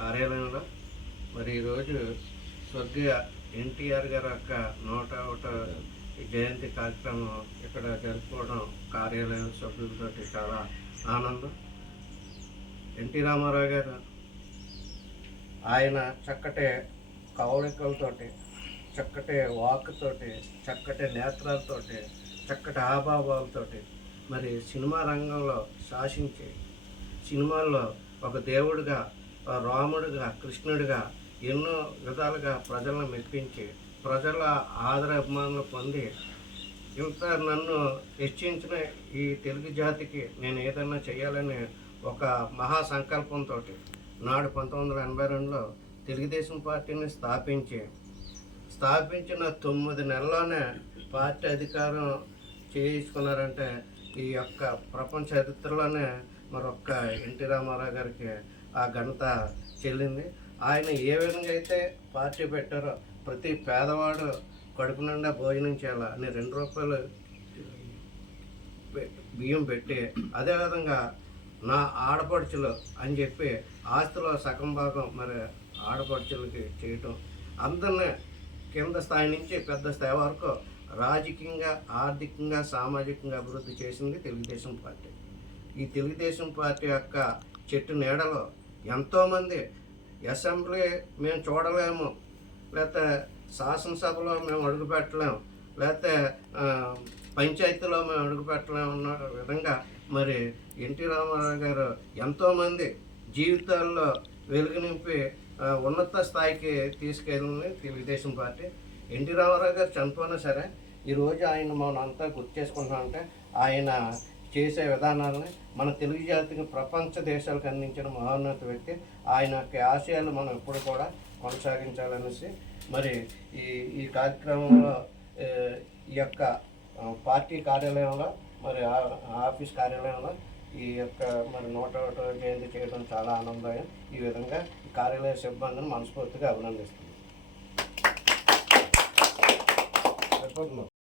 కార్యాలయంలో మరి ఈరోజు స్వర్గీయ ఎన్టీఆర్ గారి యొక్క నూట ఒకట జయంతి కార్యక్రమం ఇక్కడ జరుపుకోవడం కార్యాలయం సభ్యులతో చాలా ఆనందం. ఎన్టీ రామారావు గారు ఆయన చక్కటి కవళికలతోటి చక్కటి వాక్తోటి చక్కటి నేత్రాలతోటి చక్కటి ఆభావాలతోటి మరి సినిమా రంగంలో శాసించి సినిమాల్లో ఒక దేవుడిగా రాముడిగా కృష్ణుడిగా ఎన్నో విధాలుగా ప్రజలను మెప్పించి ప్రజల ఆదర అభిమానులు పొంది ఇంత నన్ను హెచ్చించిన ఈ తెలుగు జాతికి నేను ఏదైనా చేయాలని ఒక మహా సంకల్పంతో నాడు పంతొమ్మిది వందల ఎనభై రెండులో తెలుగుదేశం పార్టీని స్థాపించి స్థాపించిన తొమ్మిది నెలల్లోనే పార్టీ అధికారం చేయించుకున్నారంటే ఈ యొక్క ప్రపంచ చరిత్రలోనే మరొక్క ఎన్టీ రామారావు గారికి ఆ ఘనత చెల్లింది. ఆయన ఏ విధంగా అయితే పార్టీ పెట్టారో ప్రతి పేదవాడు కడుపు నిండా భోజనం చేయాలా అని రెండు రూపాయలు బియ్యం పెట్టి అదేవిధంగా నా ఆడపడుచులు అని చెప్పి ఆస్తిలో సగం భాగం మరి ఆడపడుచులకి చేయటం. అందరినీ కింద స్థాయి నుంచి పెద్ద స్థాయి వరకు రాజకీయంగా ఆర్థికంగా సామాజికంగా అభివృద్ధి చేసింది తెలుగుదేశం పార్టీ. ఈ తెలుగుదేశం పార్టీ యొక్క చెట్టు నీడలో ఎంతోమంది అసెంబ్లీ మేము చూడలేము లేకపోతే శాసనసభలో మేము అడుగుపెట్టలేము లేకపోతే పంచాయతీలో మేము అడుగుపెట్టలేము అన్న విధంగా మరి ఎన్టీ రామారావు గారు ఎంతోమంది జీవితాల్లో వెలుగు నింపి ఉన్నత స్థాయికి తీసుకెళ్ళింది తెలుగుదేశం పార్టీ. ఎన్టీ రామారావు గారు చనిపోయినా సరే ఈరోజు ఆయన మనం అంతా గుర్తు చేసుకుంటామంటే ఆయన చేసే విధానాలని మన తెలుగు జాతికి ప్రపంచ దేశాలకు అందించిన మహోన్నత వ్యక్తి. ఆయన యొక్క ఆశయాలు మనం ఎప్పుడు కూడా కొనసాగించాలనేసి మరి ఈ ఈ కార్యక్రమంలో ఈ యొక్క పార్టీ కార్యాలయంలో మరి ఆ- ఆఫీస్ కార్యాలయంలో ఈ యొక్క మరి నూట ఒకటో జయంతి చేయడం చాలా ఆనందం ఈ విధంగా ఈ కార్యాలయ సిబ్బందిని మనస్ఫూర్తిగా అభినందిస్తుంది సరిపోతుందా?